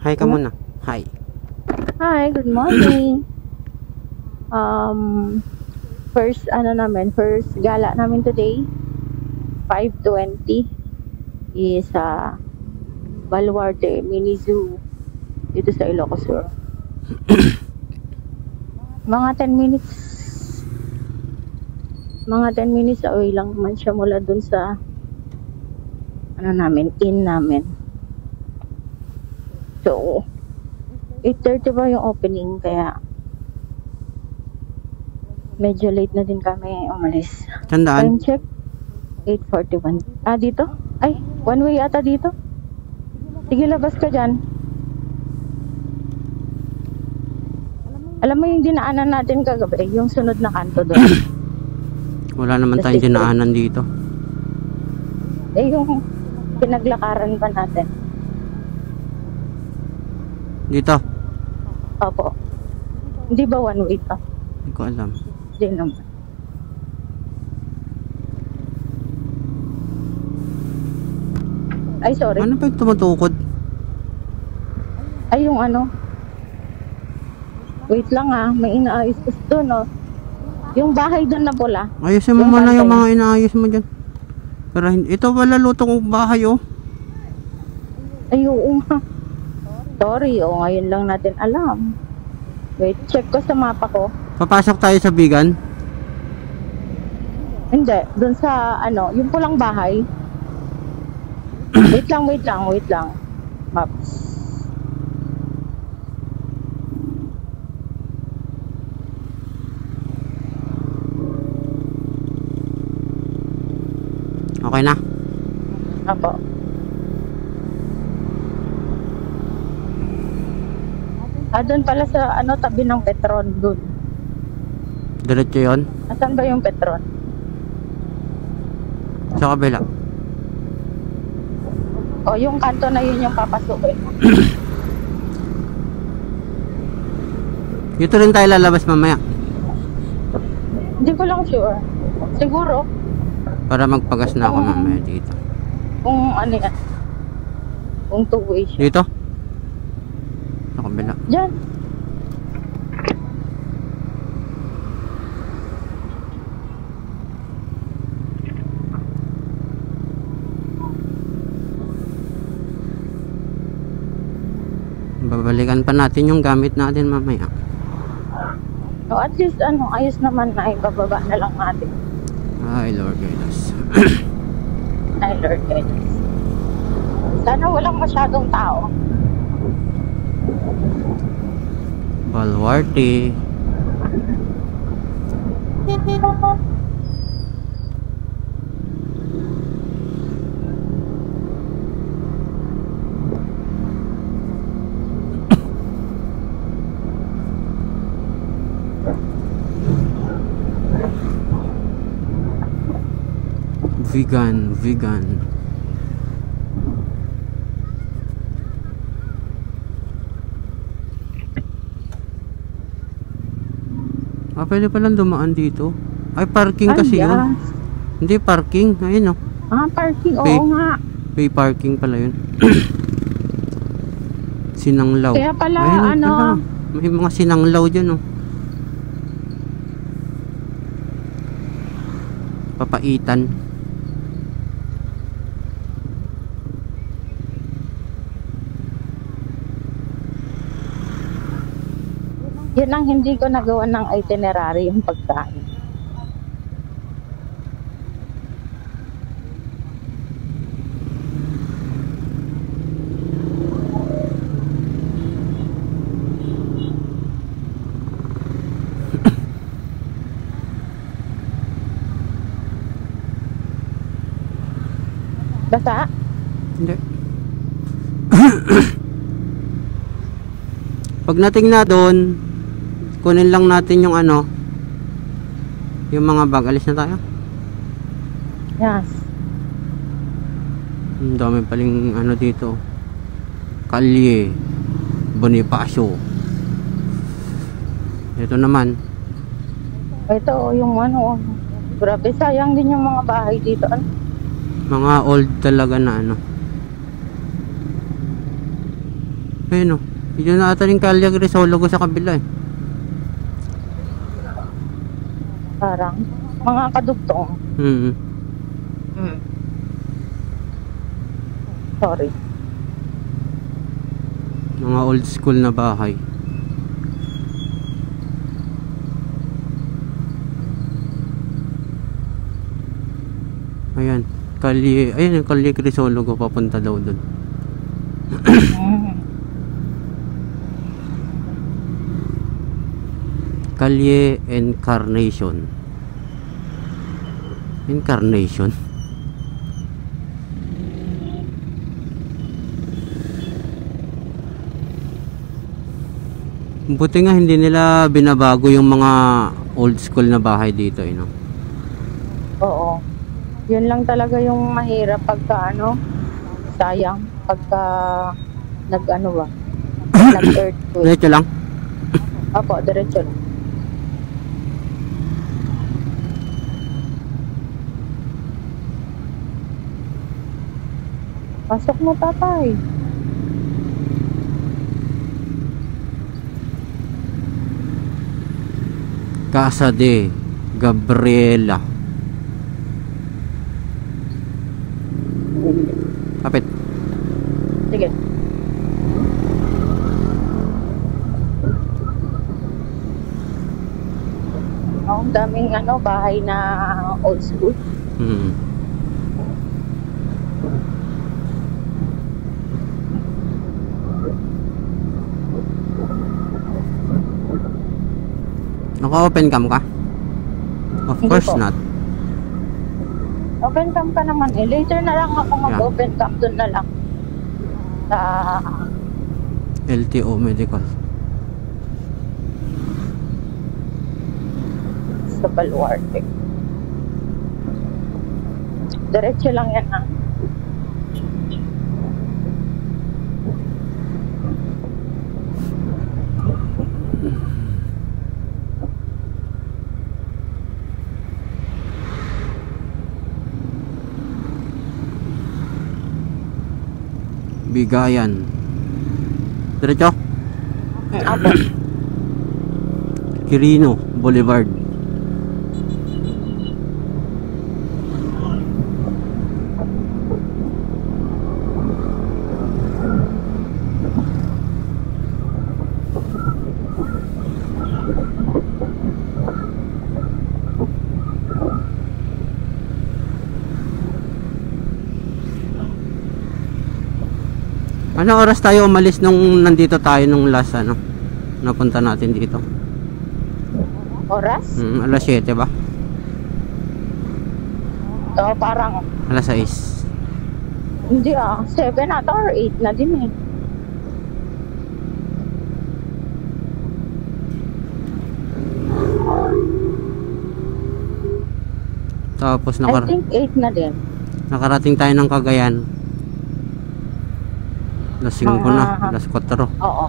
Hi ka muna. Hi. Hi, good morning. First gala namin today, 5:20 is Baluarte Mini Zoo dito sa Ilocos Sur. Mga 10 minutes, away lang naman siya mula dun sa inn namin. So, 8:30 ba yung opening, kaya medyo late na din kami umalis. Tandaan? Time check, 8:41. Dito? Ay, one way ata dito. Sige, labas ka dyan. Alam mo yung dinaanan natin kagabi, yung sunod na kanto doon. Wala naman tayong dinaanan dito. Yung pinaglakaran pa natin. Dito? Opo. Hindi ba one way to? Hindi ko alam. Hindi naman. Ay, sorry. Ano ba yung tumutukod? Ay, yung ano. Wait lang may inaayos ko doon, Yung bahay doon na pula. Ayusin mo muna yung mga inaayos mo dyan. Pero ito wala lutong bahay, Ay, oo nga. Sorry, ngayon lang natin alam. Wait, check ko sa mapa ko. Papasok tayo sa Bigan? Hindi, doon sa yung pulang bahay. Wait lang. Maps. Okay na? Apo. Doon pala sa tabi ng Petron doon. Diretso yun? Asan ba yung Petron? Sa kabila. Yung kanto na yun yung papasukin mo. Dito rin tayo lalabas mamaya. Hindi ko lang sure. Siguro. Para magpagas na ako mamaya dito. Kung ano yan. Kung two-way siya. Dito? Sa kabila. Diyan. Babalikan pa natin yung gamit natin mamaya. At least ayos naman na ibababa na lang natin. Ay Lord guide us. Ay Lord guide us. Sana walang masyadong tao. Baluarte. Vegan. Pwede palang dumaan dito. Ay, parking kasi yun. Hindi, parking. Ayun, parking. Oo nga. Pay parking pala yun. Sinanglaw. Kaya pala, ayun, may mga sinanglaw dyan, papaitan. Yun ang hindi ko nagawa ng itinerary, yung pagkain. Basa? Hindi. Pag nating na doon, kunin lang natin yung yung mga bag. Alis na tayo. Yes. Ang dami paling dito. Kalye Bonifacio. Ito naman. Ito yung grabe, sayang din yung mga bahay dito. Mga old talaga na Ayun o. Yun na ata yung Kalye Crisologo sa kabila eh. Parang mga kadugtong. Hmm. Sorry. Mga old school na bahay. Ayan. Kalye. Ayun yung Kalye Crisologo. Papunta daw dun. Kalye Encarnation. Encarnation. Buti nga hindi nila binabago yung mga old school na bahay dito, no? Oo. Yun lang talaga yung mahirap pagka sayang pagka nag-ano ba? Nag-earthquake. Diretso lang. Opo, diretso lang. Pasok mo, tatay. Casa de Gabriela. Kapit. Sige. Ang daming bahay na old school. Hmm. Naka-open cam ka? Of Hindi course po. not. Open cam ka naman eh. Later na lang ako mag-open cam doon na lang. Sa LTO Medical. Baluarte. Diretso lang yan ha. Bigayan. Diretso. Apo. Quirino Boulevard. Ano oras tayo umalis nung nandito tayo nung last napunta natin dito? Oras? Alas 7 ba? Oo, parang Alas 6. hindi 7 ata or 8 na din eh. Tapos I think 8 na din. nakarating tayo ng Cagayan. Alas 5 na, alas 4. Oo.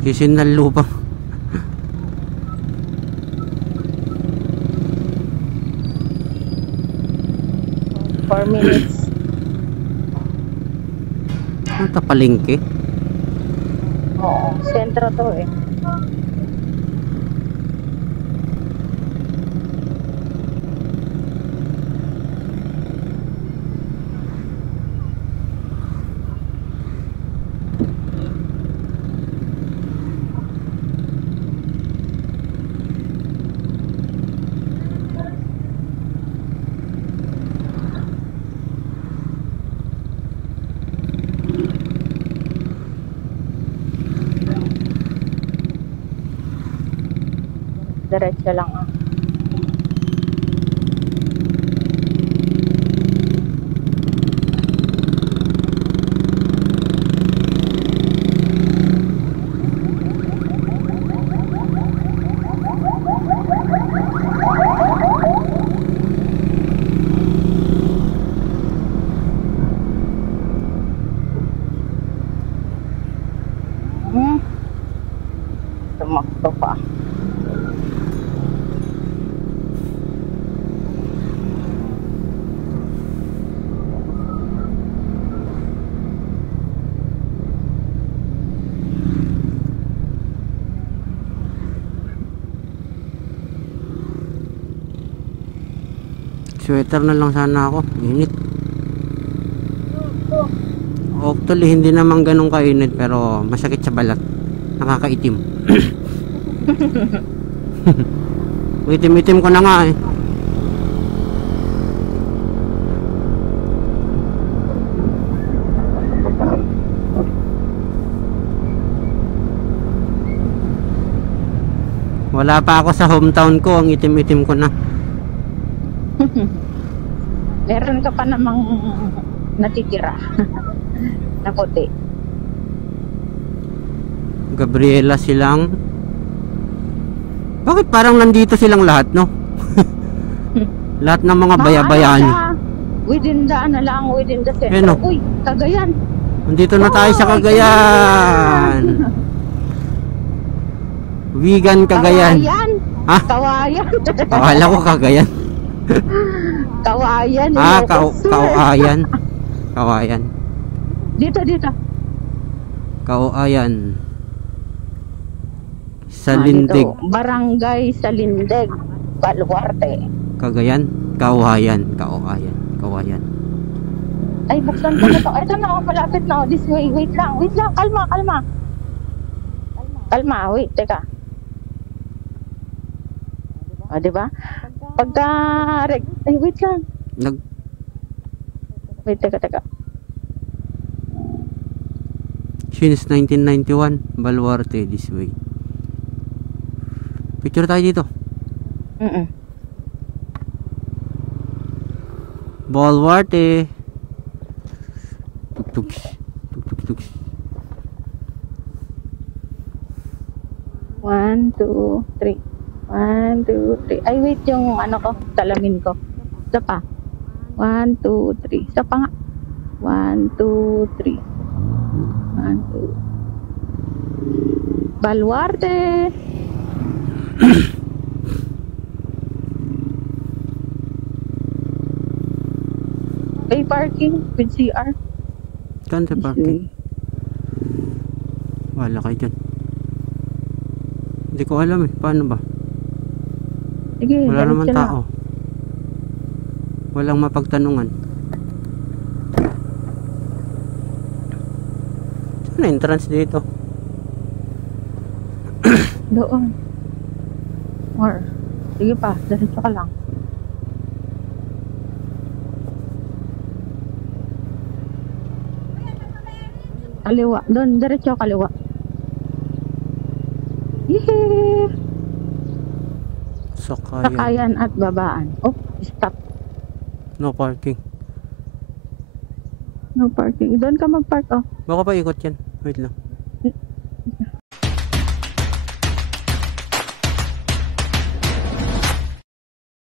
Kisinal lupa. 4 minutes. Ano ito, palengke? Oo, sentro to eh. Diretso lang tumakto pa. Sweater na lang sana ako. Init. Actually, hindi naman ganun kainit pero masakit sa balat. Nakakaitim. Itim-itim ko na nga eh. Wala pa ako sa hometown ko, ang itim-itim ko na. Meron ka pa namang natitira na puti. Gabriela silang. Bakit parang nandito silang lahat, no? Lahat ng mga bayabayan. Within the ano lang, within the center. Ano? Uy, Cagayan. Nandito na tayo sa Cagayan. Vegan Cagayan. Kawayan. Ha? Kawayan. Akala ko Cagayan. Kawayan. Ah, Ilocos Sur. Kawayan. Kawayan. Dito, dito. Kawayan. Sa Ah, Lindig. dito. Barangay Salindig, Baluarte. Cagayan. Kawayan. Kawayan. Kawayan. Ay, buksan ko na to. Ito na, malapit na. This way. Wait lang. Wait lang. Kalma, kalma. Kalma. Wait, teka. O, diba? Pagka... Ay, wait lang. Wait, teka. Since 1991, Baluarte this way. Picture tayo dito. Baluarte. Tuk-tuk. Tuk-tuk. 1, 2, 3. 1, 2, 3. Ay, wait, yung ano ko, salamin ko. Isa pa. 1, 2, 3. Isa pa nga. 1, 2, 3. 1, 2. Baluarte. Ay, parking with CR. Saan sa parking? Wala kayo dyan. Hindi ko alam eh. Paano ba? Sige, Wala naman diretso na. tao. Walang mapagtanungan. Saan na entrance dito? Doon. Or, sige pa, diretso ka lang. Kaliwa. Doon, diretso kaliwa. Yehey! Sakayan. Sakayan at babaan. Oh, stop. No parking. No parking. Doon ka mag-park, oh. Baka pa ikot yan. Wait lang.